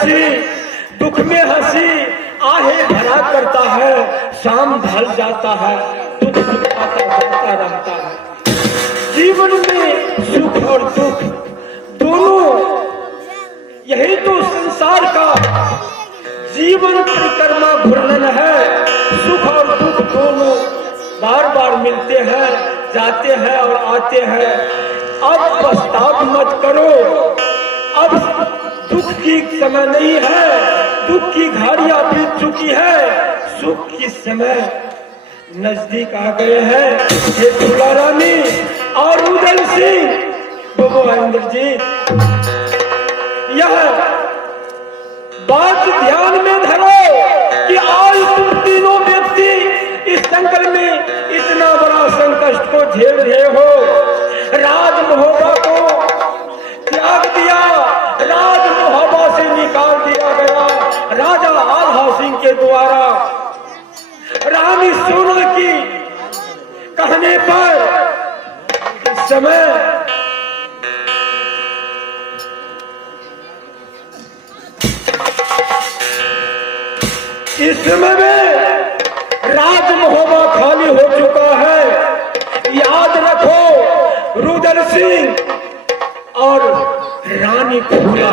हंसी दुख में हंसी आहे भरा करता है, शाम ढल जाता है दुख आता जाता रहता है। जीवन में सुख और दुख दोनों, यही तो संसार का जीवन परिक्रमा घूर्णन है। सुख और दुख दोनों बार बार मिलते हैं, जाते हैं और आते हैं। अब पछताव मत करो, अब दुख की समय नहीं है, दुख की घड़ियां बीत चुकी है, सुख की समय नजदीक आ गए हैं। हे फूला रानी और उदल सिंह बाबा इंद्रजीत, यह बात ध्यान में धरो कि आज तुम तीनों व्यक्ति इस जंगल में इतना बड़ा संकट को झेल रहे हो। राज महोबा को त्याग दिया, राज महोबा से निकाल दिया गया राजा आल्हा सिंह के द्वारा। रानी सोना की कहने पर इस समय में राज महोबा खाली हो चुका है। याद रखो रुद्र सिंह और रानी फूला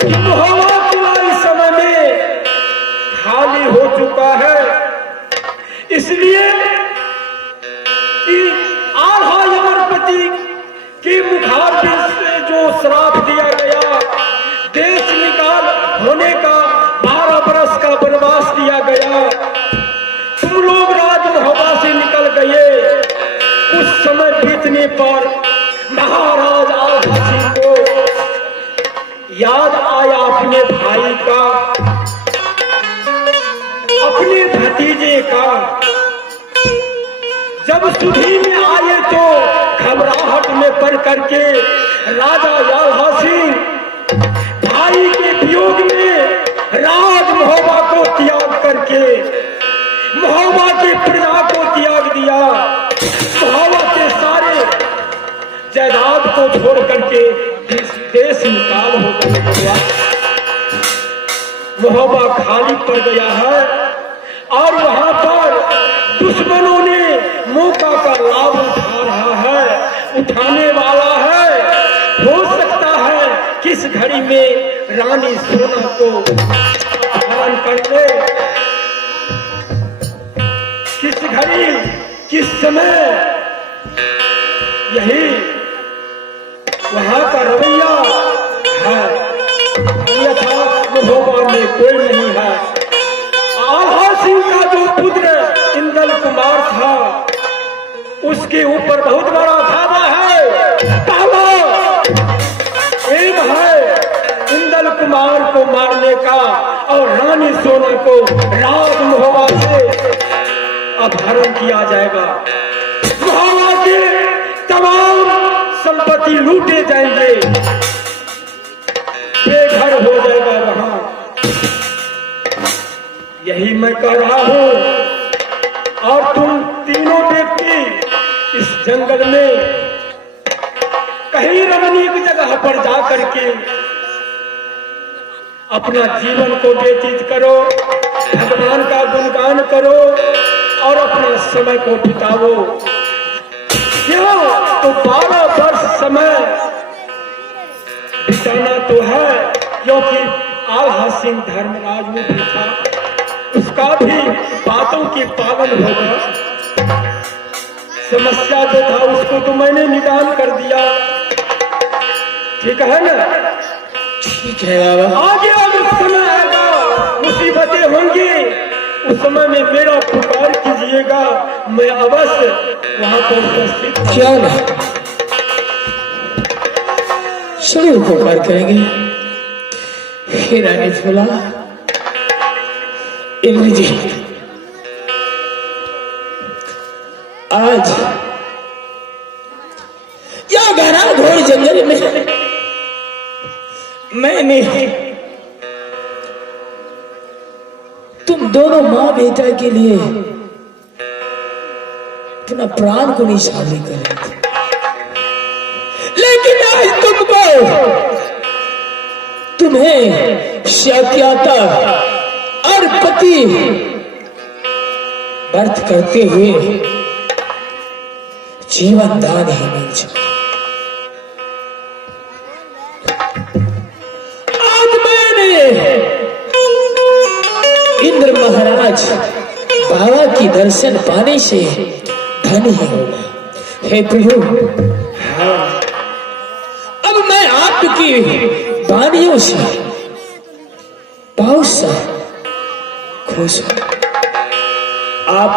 कि महोबा किला इस समय में खाली हो चुका है। इसलिए कि आल्हा यमरपति की मुखारबिंद से जो श्राप दिया गया, देश निकाल होने का 12 बरस का वनवास दिया गया, तुम लोग राज महोबा से निकल गए। कुछ समय बीतने पर महाराज आल्हा सिंह को याद आया अपने भाई का, अपने भतीजे का। जब सुधी में आए तो घबराहट में पड़ करके राजा आल्हा सिंह भाई के वियोग में राज महोबा को त्याग करके महोबा की प्रजा को त्याग दिया। महोबा के सारे जायदाद को छोड़ करके देश निकाल हो गया। महोबा खाली पड़ गया है और वहां पर दुश्मनों ने मौका का लाभ उठा रहा है, उठाने वाला है। हो सकता है किस घड़ी में रानी सोना को अपहरण कर ले, किस घड़ी किस समय। यही वहां का रवैया है, अन्यथा महोबा में कोई नहीं है। आल्हा सिंह का जो पुत्र इंदल कुमार था, उसके ऊपर बहुत बड़ा धावा है, पहला एम है इंदल कुमार को मारने का और रानी सोना को राज महोबा से अपहरण किया जाएगा। महोबा के तमाम संपत्ति लूटे जाएंगे, बेघर हो जाएगा वहां। यही मैं कह रहा हूं और तुम तीनों व्यक्ति इस जंगल में कहीं रमणीक जगह पर जा करके अपना जीवन को व्यतीत करो, भगवान का गुणगान करो और अपना समय को बिताओ। क्यों तो 12 वर्ष समय बिताना तो है, क्योंकि आल्हा सिंह धर्मराज में भी था, उसका भी बातों की पालन होगा। समस्या जो था उसको तो मैंने निदान कर दिया, ठीक है ना? ठीक है बाबा। आगे अगर समय आएगा, मुसीबतें होंगी, उस समय में मेरा पुकार कीजिएगा, मैं अवश्य वहां पर उपस्थित। क्या नहीं, जरूर पुकार करेंगे। हे रानी फूला, इंद्रजीत, आज या घना घोर जंगल में मैंने तुम दोनों माँ बेटा के लिए अपना प्राण को निशानी कर रहे थे, लेकिन आज तुमको तुम्हें शाक्याता और पति व्रत करते हुए जीवन दान ही मिल जाए। आज मैंने इंद्र महाराज बाबा की दर्शन पाने से धन ही होगा। हे प्रभु, अब मैं आपकी वाणियों से बहुत सा खुश हूं। आप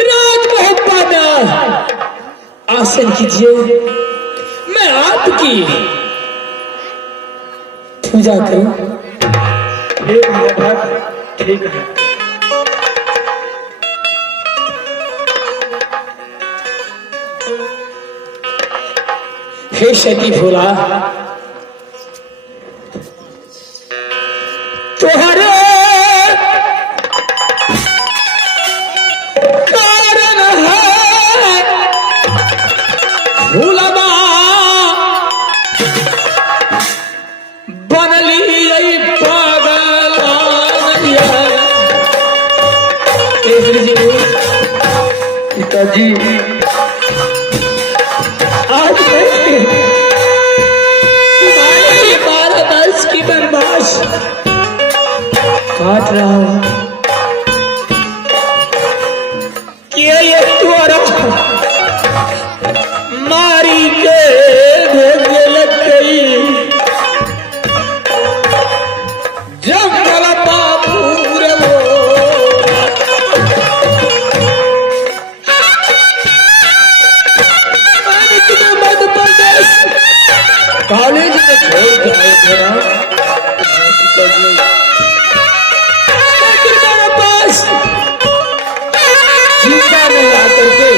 राजमहल में आसन कीजिए, मैं आपकी पूजा करूं। ठीक है भक्त, ठीक है। हे सती भोला, तुम्हारे कारण है भूलना बनली यही पागल। पिताजी, आज मैं तुम्हारे 12 वर्ष की बनवास काट रहा हूं कि ये तुम्हारा मारी के भेजे लग गई जंगल बाबूर वो। मैंने तुम्हें मध्य प्रदेश कॉलेज में छोड़ दिया मेरा जिंदा में आकर के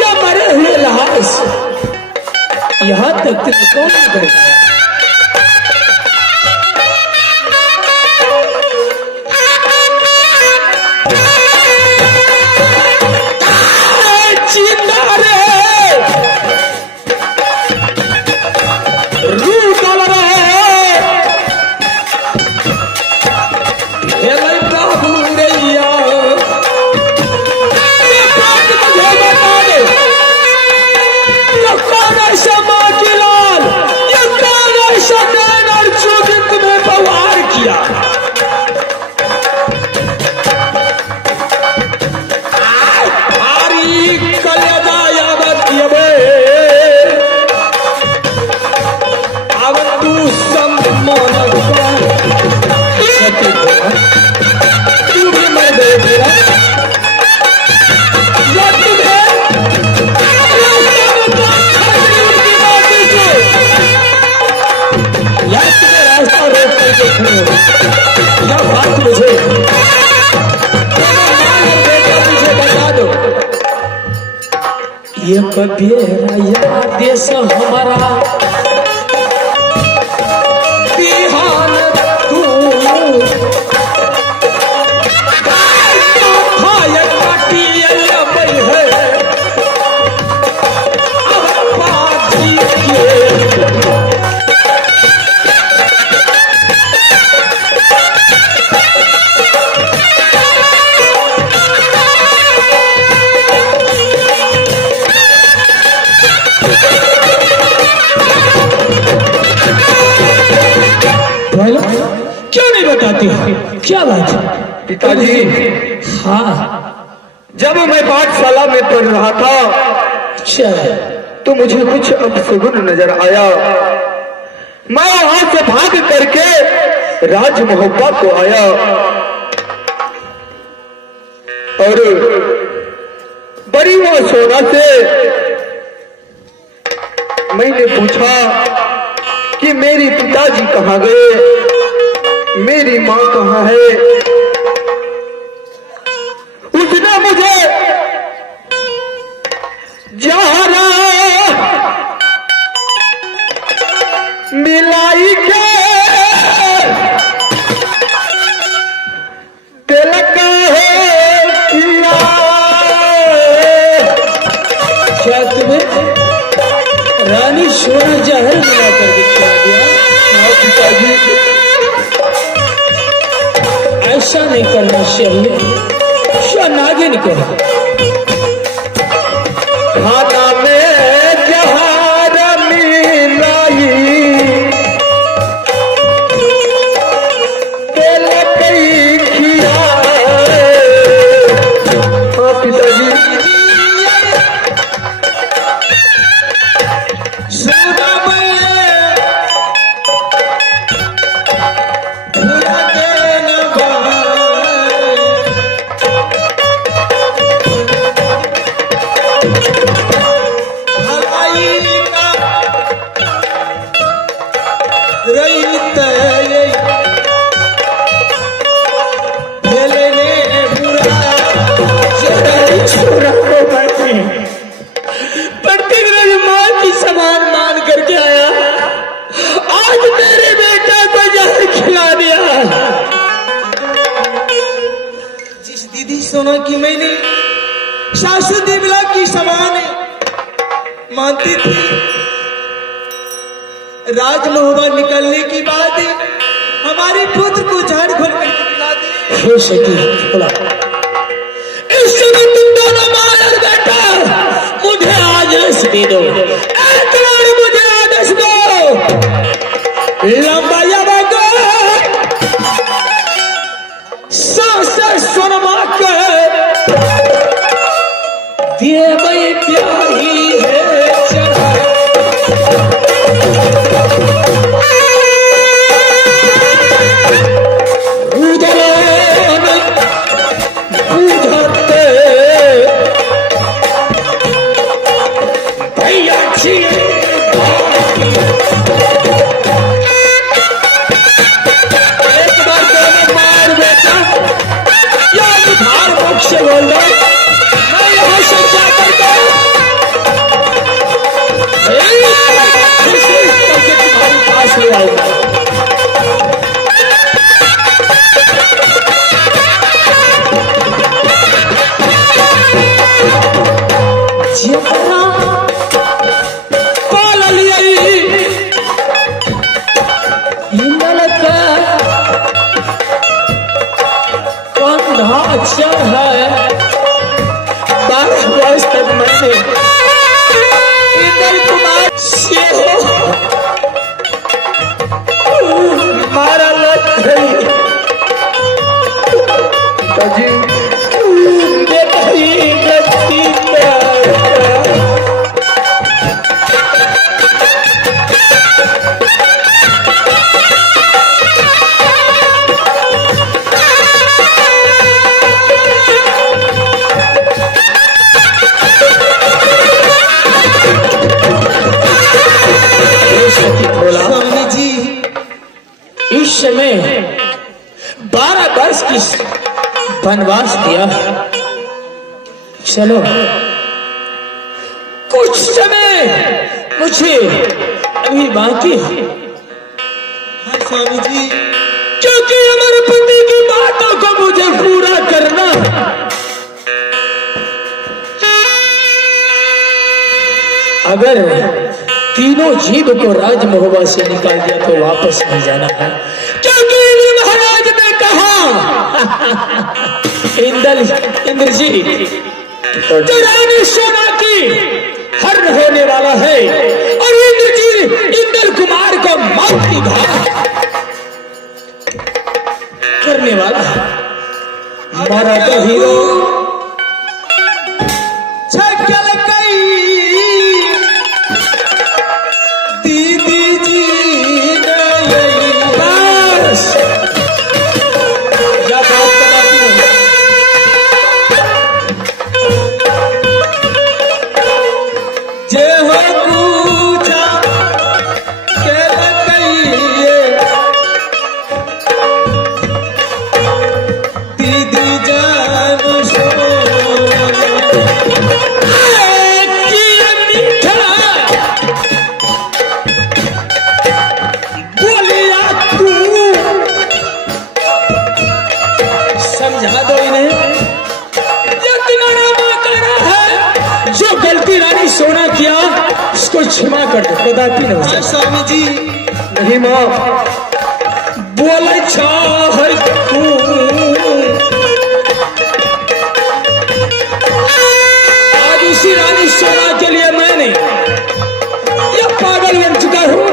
या मरे हुए लाश यहाँ तक तुम्हें कौन करेगा? जिंदा रे रूह डाल रहे बाबू रैया। ये कबीरा देश हमारा बिहान तू क्यों नहीं बताती? क्या बात है पिताजी? हाँ, जब मैं पाठशाला में पढ़ रहा था अच्छा, तो मुझे कुछ अपशगुन नजर आया। मैं वहां से भाग करके राज मोहब्बा को आया और बड़ी वो सोना से मैंने पूछा कि मेरे पिताजी कहाँ गए, मेरी माँ कहाँ है। उसने मुझे जहरा मिलाई के तिलक किया। क्या तुम्हें रानी सोना जहर मिला कर दिखा दिया? नहीं करना चाहिए। या नागिन को खाना में जहर मिलाई तेल कई खिलाए। हाँ पिताजी। प्रतिग्रह मां की समान मान करके आया, आज मेरे बेटा को जहर खिला दिया। जिस दीदी सोना की मैंने सासू देवला की समान मानती थी, राजमोहबा निकलने की बात हमारे पुत्र को झाड़ खोल कर खिला दी। हो सकी थोड़ा इस समय तुम दोनों मां और बेटा मुझे आदेश दे दो, एक बार मुझे आदेश दो। लंबा याबा सबसे सुनमा के दिए भाई प्यारी है चढ़ा। अच्छा है 12 वर्ष तक मैंने इंद्र कुमार से मारा लग इस समय 12 वर्ष की वनवास दिया। चलो कुछ समय मुझे अभी बाकी है। हाँ स्वामी जी, क्योंकि हमारे पति की बातों को मुझे पूरा करना। अगर तीनों जीव को राजमोहबा से निकाल दिया तो वापस नहीं जाना है, क्योंकि महाराज ने कहा इंद्र जी तो रानी सोना की हरण होने वाला है और इंद्र जी इंद्र कुमार को मौत की घात करने वाला है। हमारा तो हीरो सोना किया उसको क्षमा कर दो, कदापि नहीं। स्वामी जी नहीं माँ बोले चाह तू उसी रानी सोना के लिए मैंने यह पागल बन चुका हूँ।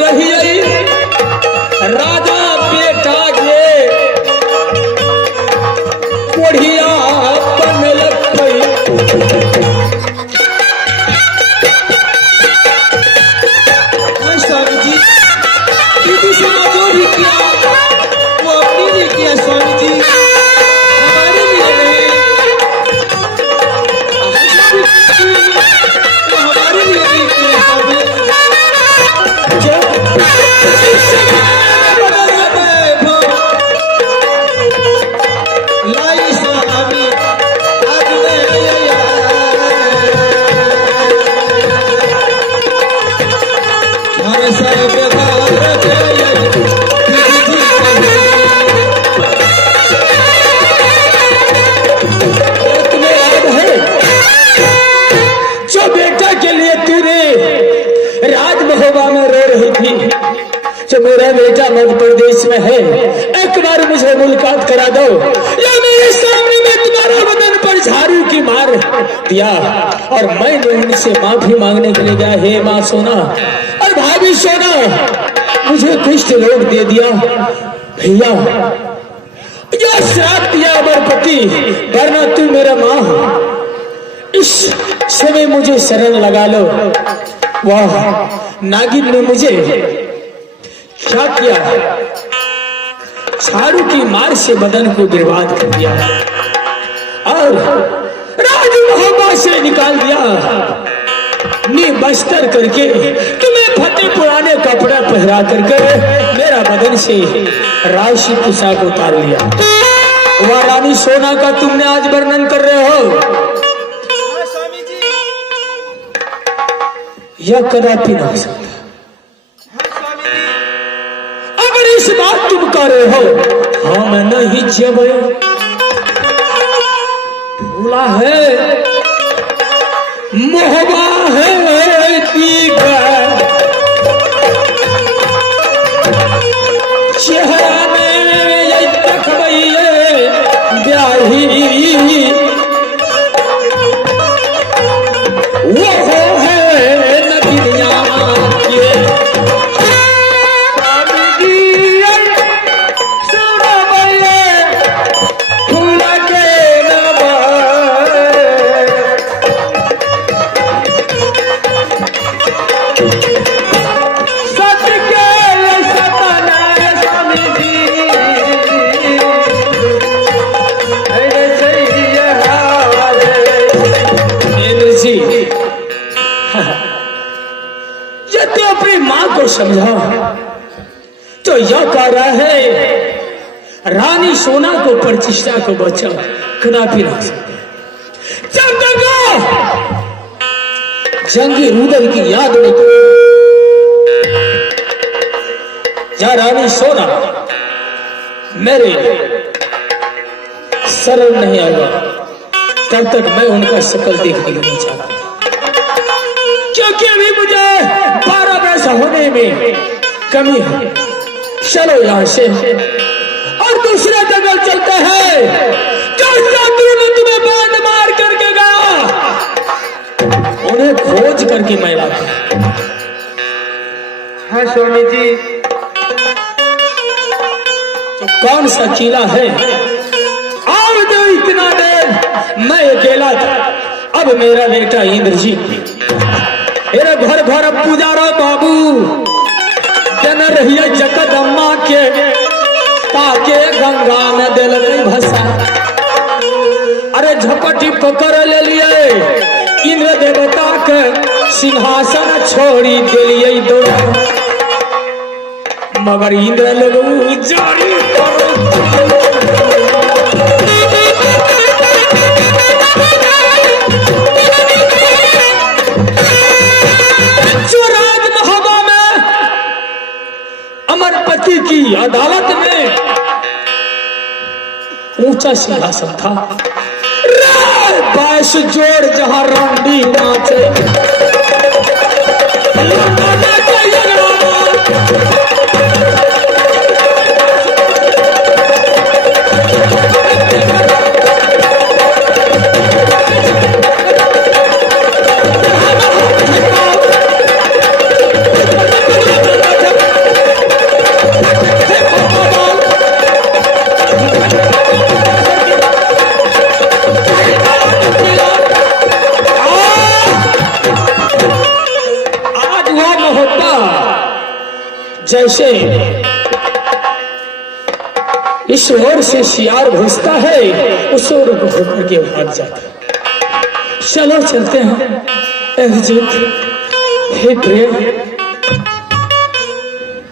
रही आई राजा बेटा ये कोढ़िया बनल पई। हाँ स्वामी जी, दीदी से जो भी किया वो अपने लिए किया स्वामी जी, हमारे लिए नहीं। वो हमारे लिए नहीं किया स्वामी। लाई स्वामी आज हर सब तुम्हें याद है जो बेटा के लिए तूने राजमहोबा में रो रही थी, जो मेरा बेटा मध्य प्रदेश में है, एक बार मुझे मुलाकात करा दो। या मेरे सामने में तुम्हारा बदन पर झाड़ू की मार दिया और मैंने उनसे माफी मांगने के लिए गया, हे माँ सोना और भाभी सोना, मुझे कुष्ठ रोग दे दिया भैया, यह श्राप दिया अमरपति, वरना तू मेरा माँ हो। इस समय मुझे शरण लगा लो। वाह, नागिन ने मुझे क्या किया, झाड़ू की मार से बदन को बर्बाद कर दिया और राजमहोबा से निकाल दिया, नी बस्तर करके तुम्हें फतेह पुराने कपड़ा पहरा करके मेरा बदन से राशि पोशाक उतार लिया। वह रानी सोना का तुमने आज वर्णन कर रहे हो, हाँ स्वामी जी, यह कदापि ना हो सकता। हाँ स्वामी जी, अगर इस बात तुम कर रहे हो, हाँ मैं नहीं जब भूला है मोहबा है चेहरा में तकबैये ब्याही वो है नदिया के यदि अपनी मां को समझा तो यह कह रहा है रानी सोना को प्रतिष्ठा को बचा कदापि ना सकते। जब तक जंगी रुदल की याद में या रानी सोना मेरे शरण नहीं आएगा, तब तक मैं उनका शकल देखने को नहीं चाहता, क्योंकि अभी मुझे 12 वर्ष होने में कमी है। चलो यहाँ से और दूसरा जंगल चलते हैं, जो शत्रु ने तुम्हें बांध मार करके गया उन्हें खोज करके मैं लाता। हाँ स्वामी जी, तो कौन सा किला है? और जो इतना देर मैं अकेला था, अब मेरा बेटा इंद्रजीत मेरे घर घर पुजारा बाबू जन रहिए जगदम्मा के पाके गंगा में दिल गई भसा। अरे झपटी पकड़ ले लिए इंद्र देवता के सिंहासन छोड़ी दिलिए दो, मगर इंद्र लोग जारी अमरपति की अदालत में ऊंचा सिंहासन था, 22 जोड़ जहां रंडी नाचे जैसे इस ओर से सियार घुसता है उस ओर को होकर के भाग जाता है। चलो चलते हैं। अभिजीत, हे प्रेम,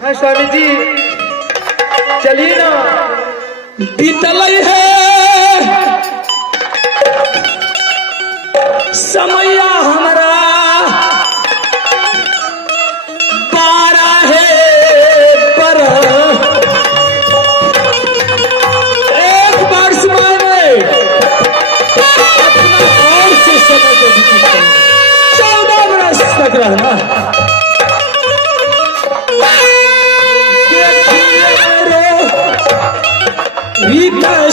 हाँ स्वामी जी चलिए ना। बीतल है समय हमारा पारा है पर एक वर्ष में अपना और से समय को बीत 14 वर्ष तक रहना।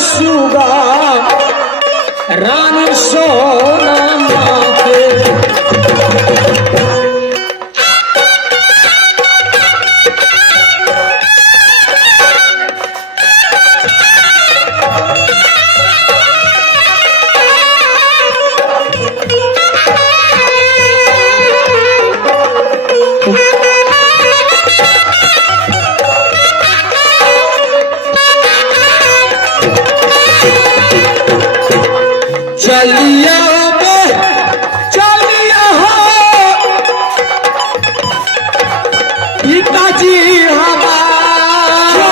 सुगा रानी सोना माथे चलिया चलिया हो पिताजी हमारा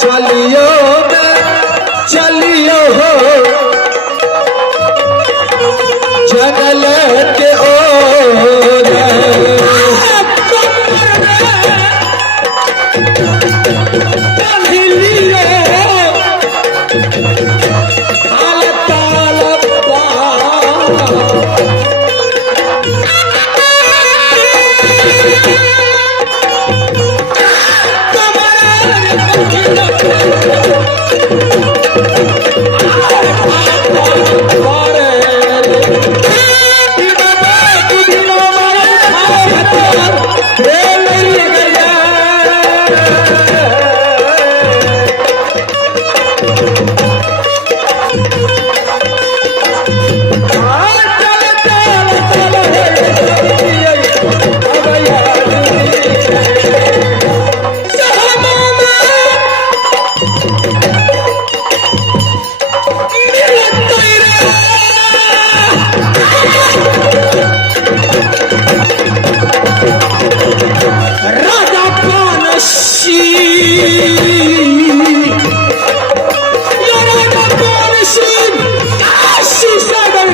चलियो चलियो हो जंगल के ओर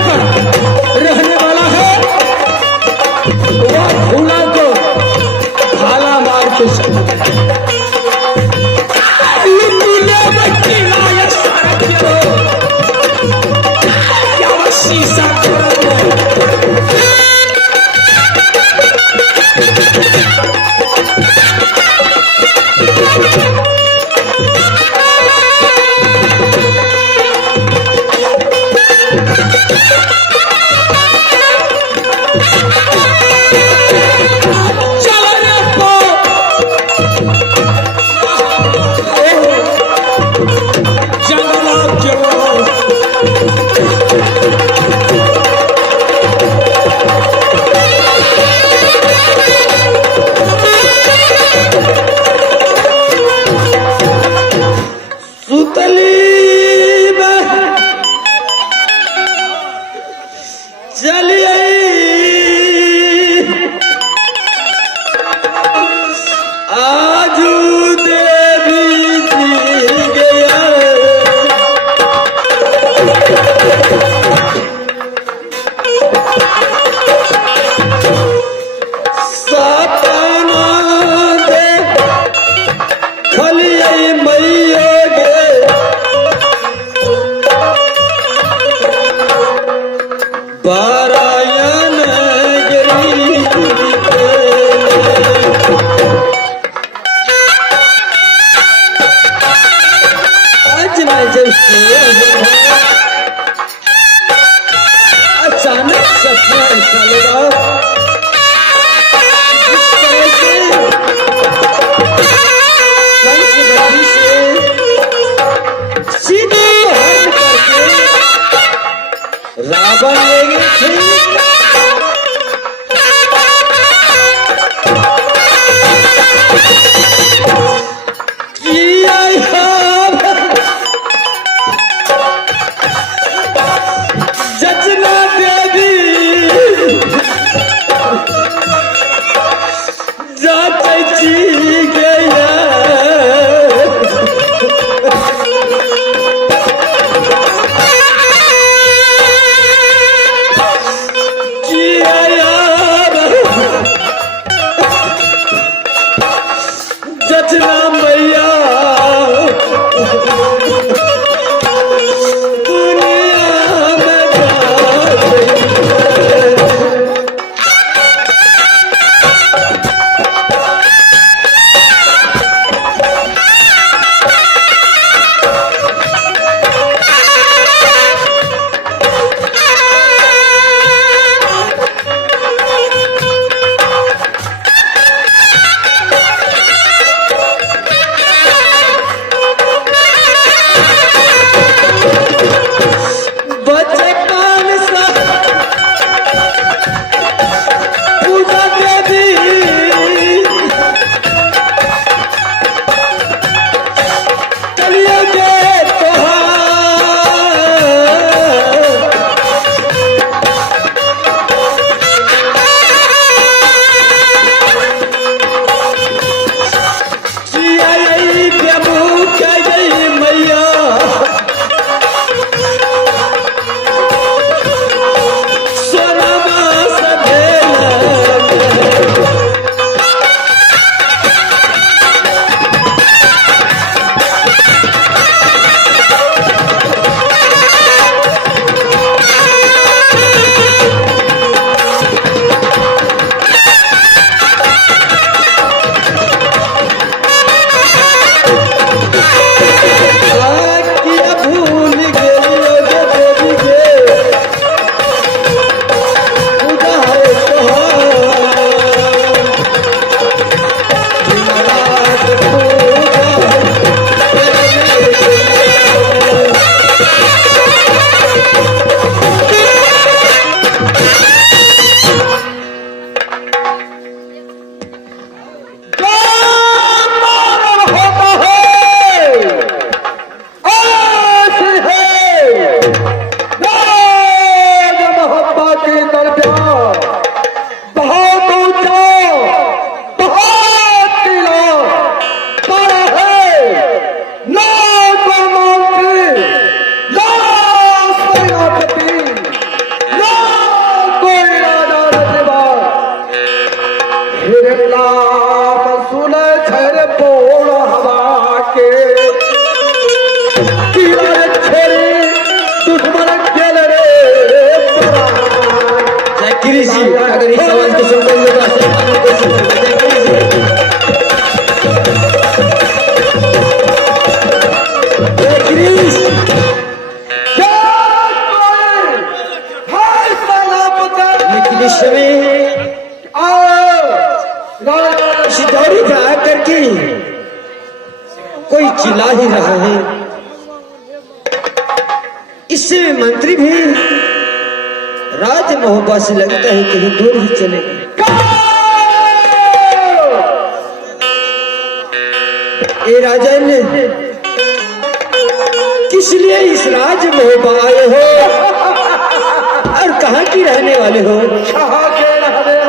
रहने वाला है वह भूला को भाला मार के शीशा अचानक सपना ऐसा लगा जिस तरह से कंचगढ़ी से सीधे हट करके अब लेंगे ठीक। किया यार जचना देवी जाते जी गया किया यार जचना मैया दुनिया में जा रही है। बचपन सा पूजा देवी चलिए गे तोहार जिया प्रभु के जय मैया सोनमा सधेला किया भूल गेलियो गे देवी गे पूजा है तोहार महाराज अगर इस आवाज को सुनोगे तो आशीर्वाद लेकिन इस समय सिद्धौरी जा करके कोई चिल्ला ही रहा है। इससे मंत्री भी राज महोबा से लगता है कहीं दूर ही चले गए। ए राजन, किस लिए इस राज महोबा आए हो और कहाँ की रहने वाले हो? कहाँ के रहने